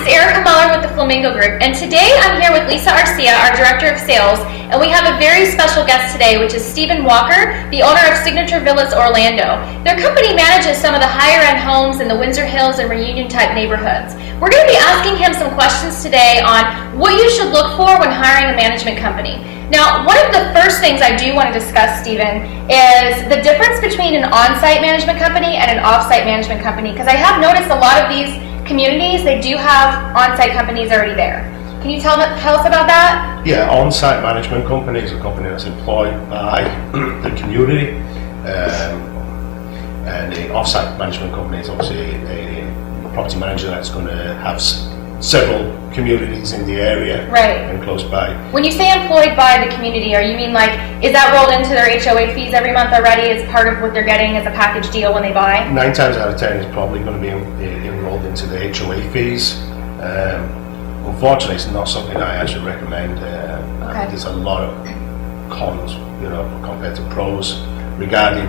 this is Erica Muller with the Flamingo Group, and today I'm here with Lisa Arcia, our Director of Sales, and we have a very special guest today, which is Stephen Walker, the owner of Signature Villas Orlando. Their company manages some of the higher-end homes in the Windsor Hills and Reunion-type neighborhoods. We're going to be asking him some questions today on what you should look for when hiring a management company. Now, one of the first things I do want to discuss, Stephen, is the difference between an on-site management company and an off-site management company, because I have noticed a lot of these communities, they do have on-site companies already there. Can you tell us about that? Yeah, on-site management company is a company that's employed by the community, and the off-site management company is obviously a property manager that's going to have several communities in the area, right, and close by. When you say employed by the community, are you mean like, is that rolled into their HOA fees every month already as part of what they're getting as a package deal when they buy? 9 times out of 10 is probably going to be enrolled into the HOA fees. Unfortunately, it's not something I actually recommend. Okay. There's a lot of cons, compared to pros regarding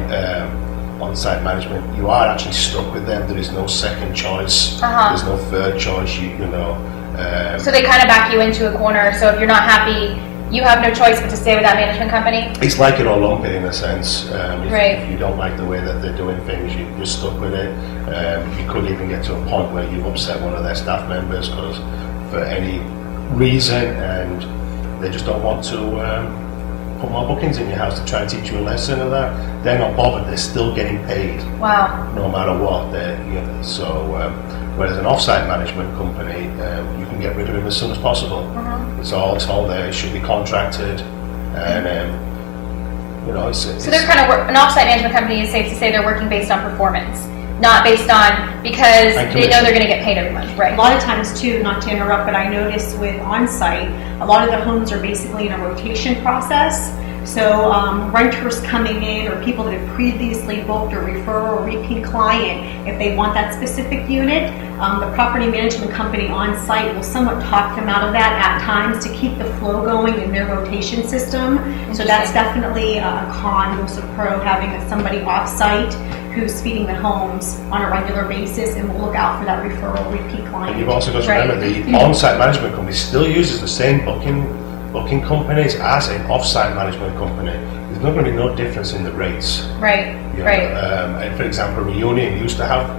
on-site management. You are actually stuck with them. There is no second choice. There's no third choice. So they kind of back you into a corner. So if you're not happy, you have no choice but to stay with that management company? It's like it or lump it in a sense. Right. If you don't like the way that they're doing things, you're stuck with it. You could even get to a point where you've upset one of their staff members because for any reason, and they just don't want to put more bookings in your house to try and teach you a lesson of that. They're not bothered. They're still getting paid. Wow. No matter what. Whereas an off-site management company, you can get rid of them as soon as possible. It's all there. It should be contracted, and So they're kind of an off-site management company. Is safe to say they're working based on performance, not based on because they know they're going to get paid every month, right? A lot of times too, not to interrupt, but I notice with on-site, a lot of the homes are basically in a rotation process. So renters coming in or people that have previously booked or refer or repeat client, if they want that specific unit, the property management company on site will somewhat talk them out of that at times to keep the flow going in their rotation system. So that's definitely a con versus a pro, having somebody off site who's feeding the homes on a regular basis and will look out for that referral repeat client. And you've also got to remember the on-site management company still uses the same booking companies as an off-site management company. There's not going to be no difference in the rates. Right. For example, Reunion used to have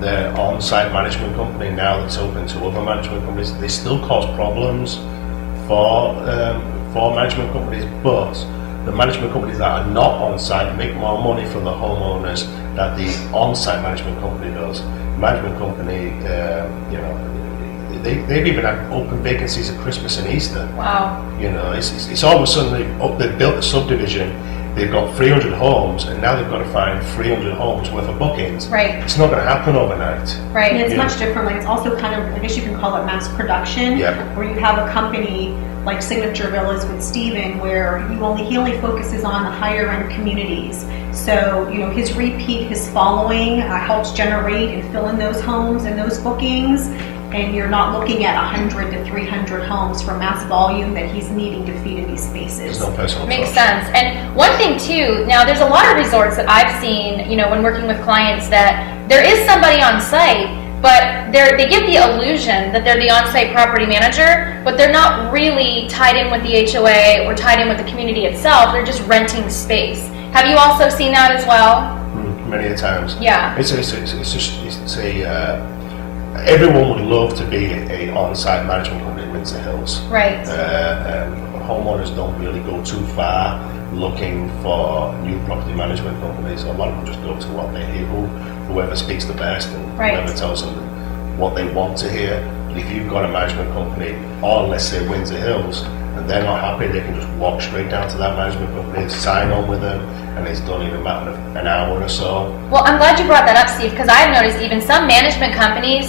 their on-site management company. Now that's open to other management companies. They still cause problems for management companies, but the management companies that are not on-site make more money from the homeowners that the on-site management company does. The management company, they've even had open vacancies at Christmas and Easter. Wow. It's all of a sudden they've built a subdivision, they've got 300 homes, and now they've got to find 300 homes worth of bookings. Right. It's not going to happen overnight. Right. And it's much different. Like it's also kind of, I guess you can call it mass production, where you have a company like Signature Villas with Stephen, where he only focuses on the higher end communities. So, his repeat, his following helps generate and fill in those homes and those bookings. And you're not looking at 100 to 300 homes for mass volume that he's needing to feed in these spaces. There's no personal Makes touch. sense. And one thing too, now there's a lot of resorts that I've seen, when working with clients, that there is somebody on site, but they give the illusion that they're the on-site property manager, but they're not really tied in with the HOA or tied in with the community itself. They're just renting space. Have you also seen that as well? Many a times. Yeah. Everyone would love to be a on-site management company in Windsor Hills. Right. Homeowners don't really go too far looking for new property management companies. A lot of them just go to what they hear, whoever speaks the best and whoever tells them what they want to hear. But if you've got a management company on, let's say, Windsor Hills, and they're not happy, they can just walk straight down to that management company, sign on with them, and it's done in a matter of an hour or so. Well, I'm glad you brought that up, Steve, because I've noticed even some management companies,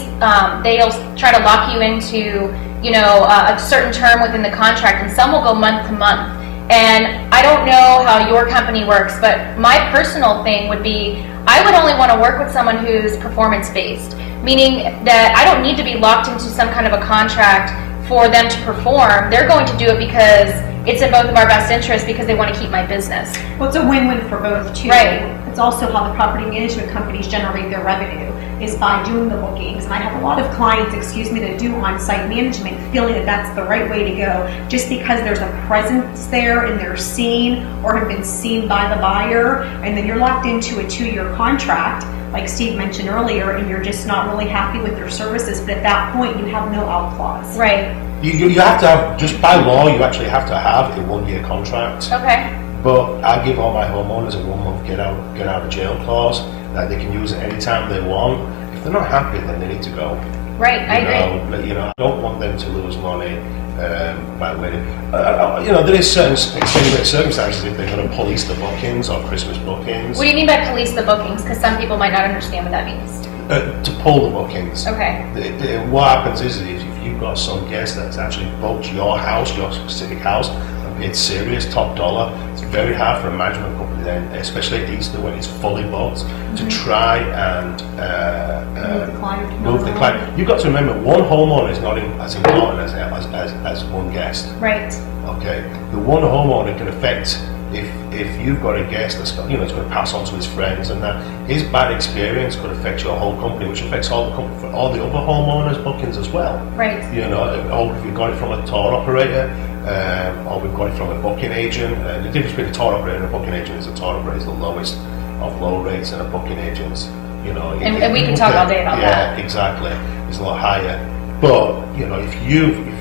they'll try to lock you into, a certain term within the contract, and some will go month to month. And I don't know how your company works, but my personal thing would be, I would only want to work with someone who's performance-based, meaning that I don't need to be locked into some kind of a contract for them to perform. They're going to do it because it's in both of our best interests, because they want to keep my business. Well, it's a win-win for both too. Right. It's also how the property management companies generate their revenue. is by doing the bookings. And I have a lot of clients, that do on-site management, feeling that that's the right way to go, just because there's a presence there and they're seen or have been seen by the buyer, and then you're locked into a 2-year contract, like Steve mentioned earlier, and you're just not really happy with their services, but at that point you have no out clause. Right. You have to have, just by law, you actually have to have a 1-year contract. Okay. But I give all my homeowners a 1-month get out of jail clause that they can use at any time they want. If they're not happy, then they need to go. Right, I agree. I don't want them to lose money by waiting. There is certain extenuating circumstances if they're going to police the bookings or Christmas bookings. What do you mean by police the bookings? Because some people might not understand what that means. To pull the bookings. Okay. What happens is if you've got some guest that's actually booked your house, your specific house, and paid serious top dollar, it's very hard for a management company then, especially at Easter when it's fully booked, to try and move the client. You've got to remember, one homeowner is not as important as one guest. Right. Okay. The one homeowner can affect. If you've got a guest that's got, it's going to pass on to his friends, and that his bad experience could affect your whole company, which affects all the other homeowners' bookings as well. Right. Or if you've got it from a tour operator, or we've got it from a booking agent. The difference between a tour operator and a booking agent is a tour operator is the lowest of low rates, and a booking agent's, And we can talk all day about that. Yeah, exactly. It's a lot higher. But if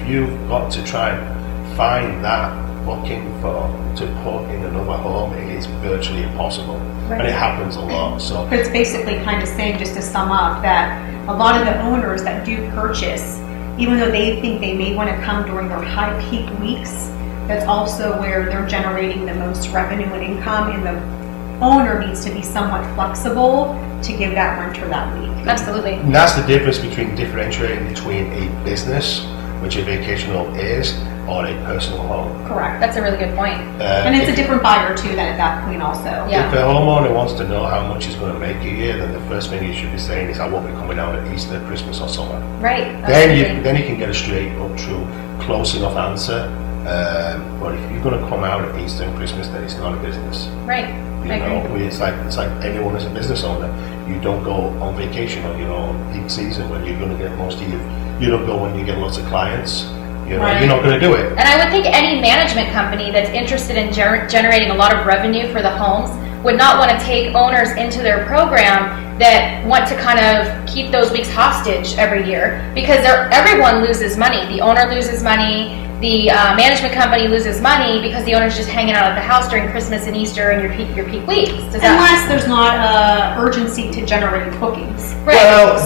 you've got to try and find that booking to put in another home, it is virtually impossible. Right. And it happens a lot. So but it's basically kind of saying, just to sum up, that a lot of the owners that do purchase, even though they think they may want to come during their high peak weeks, that's also where they're generating the most revenue and income, and the owner needs to be somewhat flexible to give that renter that week. Absolutely. And that's the difference differentiating between a business, which a vacation home is, or a personal home. Correct. That's a really good point. And it's a different buyer too then at that point also. Yeah. If a homeowner wants to know how much he's going to make a year, then the first thing you should be saying is, I won't be coming out at Easter, Christmas or summer. Right. Then you can get a straight up true, close enough answer. But if you're going to come out at Easter and Christmas, then it's not a business. Right. It's like anyone is a business owner. You don't go on vacation on your own peak season when you're going to get most of you don't go when you get lots of clients. Right. You're not going to do it. And I would think any management company that's interested in generating a lot of revenue for the homes would not want to take owners into their program that want to kind of keep those weeks hostage every year, because everyone loses money. The owner loses money. The management company loses money because the owner's just hanging out at the house during Christmas and Easter and your peak weeks. Unless there's not urgency to generate bookings. Right. Well,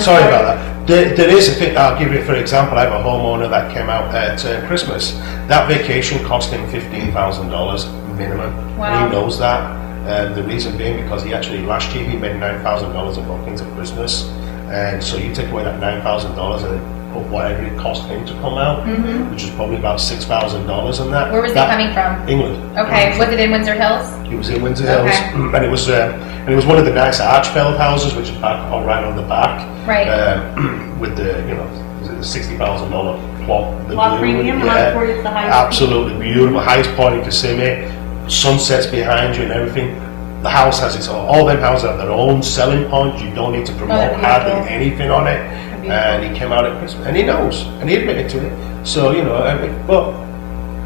sorry about that. There is a thing. I'll give you for example. I have a homeowner that came out at Christmas. That vacation cost him $15,000 minimum. Wow. And he knows that. The reason being because last year he made $9,000 in bookings at Christmas, and so you take away that $9,000 and put whatever it cost him to come out, which is probably about $6,000 on that. Where was he coming from? England. Okay. Was it in Windsor Hills? He was in Windsor Hills, and it was one of the nice Archfeld houses, which is right on the back, right? With the $60,000 plot. Lot premium, the highest. Absolutely beautiful, highest point in Kissimmee, sunsets behind you and everything. The house has all them houses have their own selling point. You don't need to promote hardly anything on it. And he came out at Christmas, and he knows, and he admitted to it. So but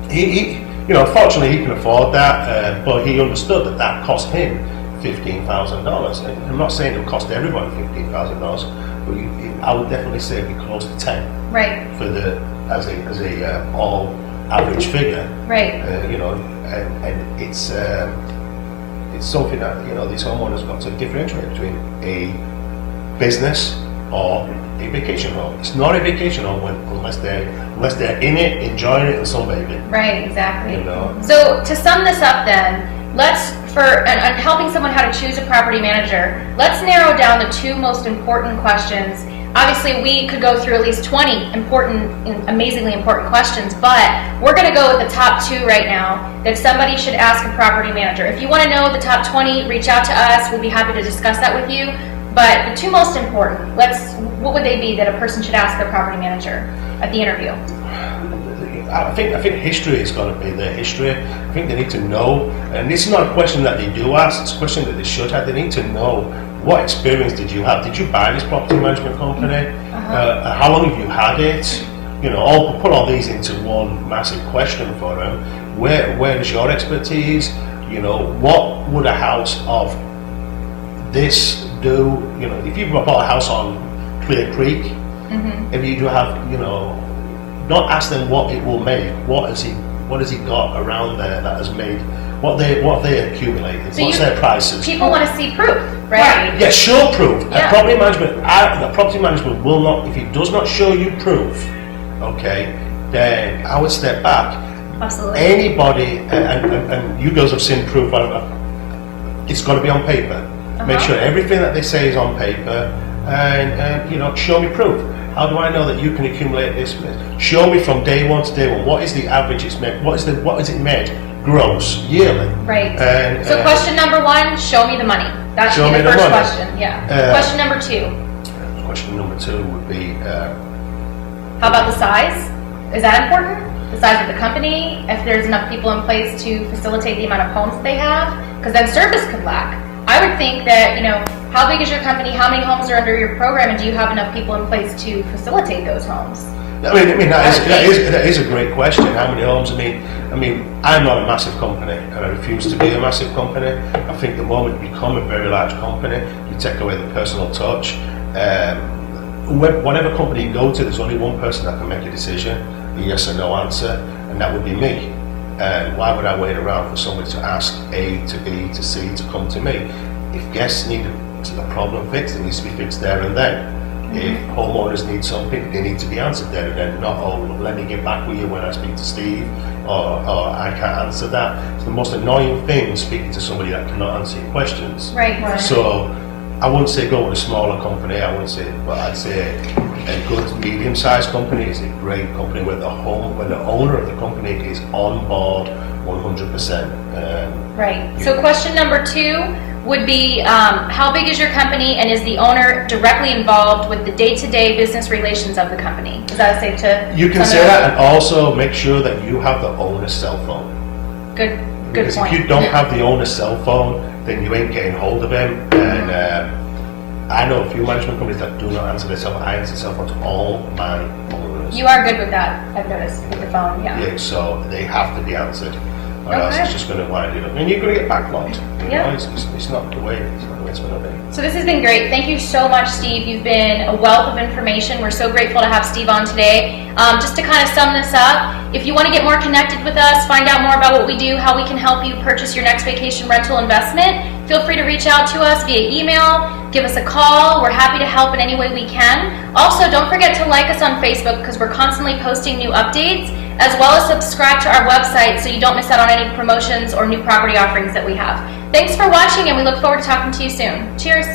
he unfortunately he can afford that, but he understood that cost him $15,000. And I'm not saying it'll cost everyone $15,000, but I would definitely say it'd be close to 10. Right. For as a all average figure. Right. And it's something that these homeowners got to differentiate between a business or a vacation home. It's not a vacation home unless they're in it, enjoying it, and sunbathing. Right, exactly. So to sum this up, then, for helping someone how to choose a property manager, let's narrow down the 2 most important questions. Obviously, we could go through at least 20 amazingly important questions, but we're going to go with the top 2 right now that somebody should ask a property manager. If you want to know the top 20, reach out to us. We'd be happy to discuss that with you. But the 2 most important, what would they be that a person should ask their property manager at the interview? I think history is going to be their history. I think they need to know, and this is not a question that they do ask, it's a question that they should have. They need to know what experience did you have? Did you buy this property management company? How long have you had it? You know, I'll put all these into one massive question for them. Where is your expertise? You know, what would a house of this do? You know, if you bought a house on Clear Creek, if you do have, you know, not ask them what it will make. What has he got around there that has made what they accumulated? So What's their prices? People want to see proof, right? Yeah, show proof. Yeah. Property management will not, if it does not show you proof, okay, then I would step back. Absolutely. Anybody, and you girls have seen proof, it's got to be on paper. Make sure everything that they say is on paper, and you know, show me proof. How do I know that you can accumulate this? Show me from day one to day one. What is the average it's made? What is it made? Gross, yearly. Right. And, So question number 1, show me the money. That should Show be me the the first money. question. Yeah. Question number 2. Question number 2 would be, How about the size? Is that important? The size of the company, if there's enough people in place to facilitate the amount of homes that they have, because then service could lack. I would think that, you know, how big is your company, how many homes are under your program, and do you have enough people in place to facilitate those homes? I mean that is a great question. How many homes? I mean, I'm not a massive company, and I refuse to be a massive company. I think the moment you become a very large company, you take away the personal touch. Whatever company you go to, there's only one person that can make a decision, a yes or no answer, and that would be me. And why would I wait around for somebody to ask A to B to C to come to me? If guests need a problem fixed, it needs to be fixed there and then. If homeowners need something, they need to be answered there and then. Not, oh, let me get back with you when I speak to Steve, or I can't answer that. It's the most annoying thing, speaking to somebody that cannot answer your questions. Right. So I wouldn't say go with a smaller company. I would say, but I'd say a good medium-sized company is a great company where the owner of the company is on board 100%. Right. So question number 2 would be, how big is your company, and is the owner directly involved with the day-to-day business relations of the company? Is that safe to? You can say that, and also make sure that you have the owner's cell phone. Good Because point. if you don't have the owner's cell phone, then you ain't getting hold of him. And I know a few management companies that do not answer their cell phone. I answer cell phone to all my owners. You are good with that, I've noticed, with the phone, yeah. Yeah, so they have to be answered, or else it's just going to wind it up. And you're going to get backlogged. Yeah. It's not the way it's going to be. So this has been great. Thank you so much, Steve. You've been a wealth of information. We're so grateful to have Steve on today. Just to kind of sum this up, if you want to get more connected with us, find out more about what we do, how we can help you purchase your next vacation rental investment, feel free to reach out to us via email, give us a call. We're happy to help in any way we can. Also, don't forget to like us on Facebook, because we're constantly posting new updates, as well as subscribe to our website so you don't miss out on any promotions or new property offerings that we have. Thanks for watching, and we look forward to talking to you soon. Cheers.